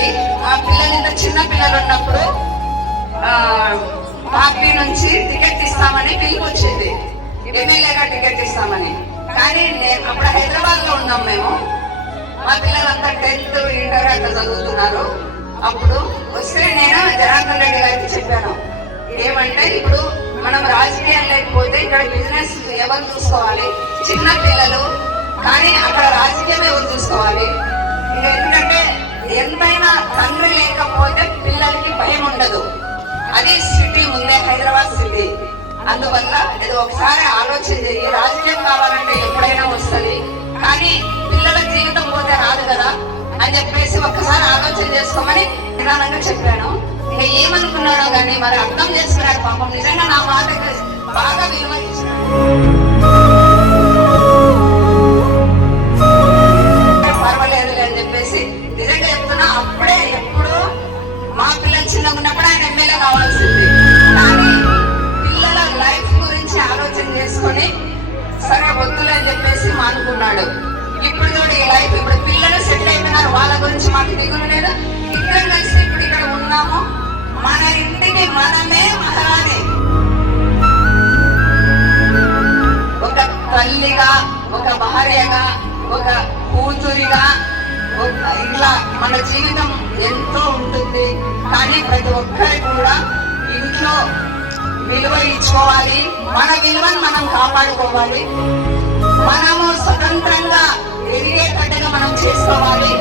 తల్లి ఆ పిల్లలు ఇంత చిన్న పిల్లలు ఉన్నప్పుడు పార్టీ నుంచి టికెట్ ఇస్తామని పిలుపు వచ్చింది, ఎమ్మెల్యేగా టికెట్ ఇస్తామని. కానీ అప్పుడు హైదరాబాద్ లో ఉన్నాం మేము. మా పిల్లలంతా 10th ఇంటర్ అట్లా చదువుతున్నారు. అప్పుడు వస్తే నేను జనార్దన్ రెడ్డి గారికి చెప్పాను, ఏమంటే ఇప్పుడు మనం రాజకీయం లేకపోతే ఇక్కడ బిజినెస్ ఎవరు చూసుకోవాలి, చిన్న పిల్లలు, కానీ అక్కడ రాజకీయం ఎవరు చూసుకోవాలి. ఎందుకంటే ఎంతైనా తండ్రి లేకపోతే పిల్లలకి భయం ఉండదు. అది సిటీ ముందే, హైదరాబాద్ సిటీ. అందువల్ల ఇది ఒకసారి ఆలోచన చేయి. రాజకీయం కావాలంటే ఎప్పుడైనా వస్తుంది, కానీ పిల్లల జీవితం పోతే రాదు కదా అని చెప్పేసి ఒక్కసారి ఆలోచన చేసుకోమని నిదానంగా చెప్పాను. ఇక ఏమనుకున్నాడో కానీ మరి అర్థం చేసుకున్నాడు పాపం. నిజంగా నా మాటకి బాగా విలువ ఇచ్చినాడు. పర్వాలేదు అని చెప్పేసి నిజంగా చెప్తున్నా. అప్పుడే ఎప్పుడు మా పిల్లలు చిన్నగా ఉన్నప్పుడు ఆయన ఎమ్మెల్యే కావాల్సింది, కానీ పిల్లల లైఫ్ గురించి ఆలోచన చేసుకొని సరే వద్దులే అని చెప్పేసి మానుకున్నాడు. ఇప్పుడు చూడు ఈ లైఫ్, ఇప్పుడు పిల్లలు సెటిల్ అయిపోయినారు, వాళ్ళ గురించి మాకు దిగులు లేదు. ఇక్కడ కలిసి ఇప్పుడు ఇక్కడ ఉన్నాము. మన ఇంటికి మనమే మహారాణి. ఒక తల్లిగా, ఒక భార్యగా, ఒక కూతురిగా ఇట్లా మన జీవితం ఎంతో ఉంటుంది. కానీ ప్రతి ఒక్కరికి కూడా ఇంట్లో విలువ ఇచ్చుకోవాలి, మన విలువను మనం కాపాడుకోవాలి, మనము స్వతంత్రంగా ఎదిగేటట్టుగా మనం చేసుకోవాలి.